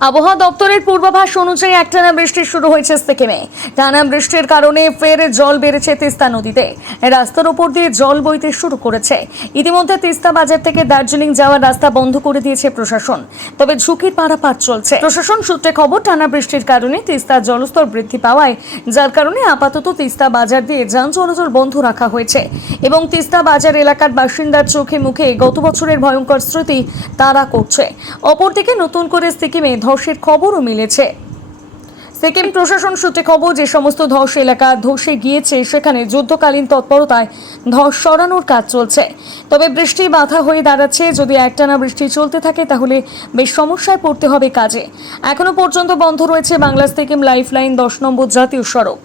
আবহাওয়া দপ্তরের পূর্বাভাস অনুযায়ী একটানা বৃষ্টি শুরু হয়েছে সিকিমে। টানা বৃষ্টির কারণে ফের জল বেড়েছে তিস্তা নদীতে। রাস্তার উপর দিয়ে জল বইতে শুরু করেছে। ইতিমধ্যে তিস্তা বাজার থেকে দার্জিলিং যাওয়ার রাস্তা বন্ধ করে দিয়েছে প্রশাসন। তবে ঝুঁকির পারাপার চলছে। প্রশাসন সূত্রে খবর, টানা বৃষ্টির কারণে তিস্তার জলস্তর বৃদ্ধি পাওয়ায়, যার কারণে আপাতত তিস্তা বাজার দিয়ে যান চলাচল বন্ধ রাখা হয়েছে। এবং তিস্তা বাজার এলাকার বাসিন্দার চোখে মুখে গত বছরের ভয়ঙ্কর স্মৃতি তারা করছে। অপরদিকে নতুন করে সিকিমে ধসের খবরও মিলেছে। সেকেন্ড প্রশাসন সূত্রে খবর, যে সমস্ত ধস এলাকা ধসে গিয়েছে, সেখানে যুদ্ধকালীন তৎপরতায় ধস সরানোর কাজ চলছে। তবে বৃষ্টি বাধা হয়ে দাঁড়াচ্ছে। যদি একটানা বৃষ্টি চলতে থাকে, তাহলে বেশ সমস্যায় পড়তে হবে কাজে। এখনও পর্যন্ত বন্ধ রয়েছে বাংলা সিকিম লাইফলাইন দশ নম্বর জাতীয় সড়ক।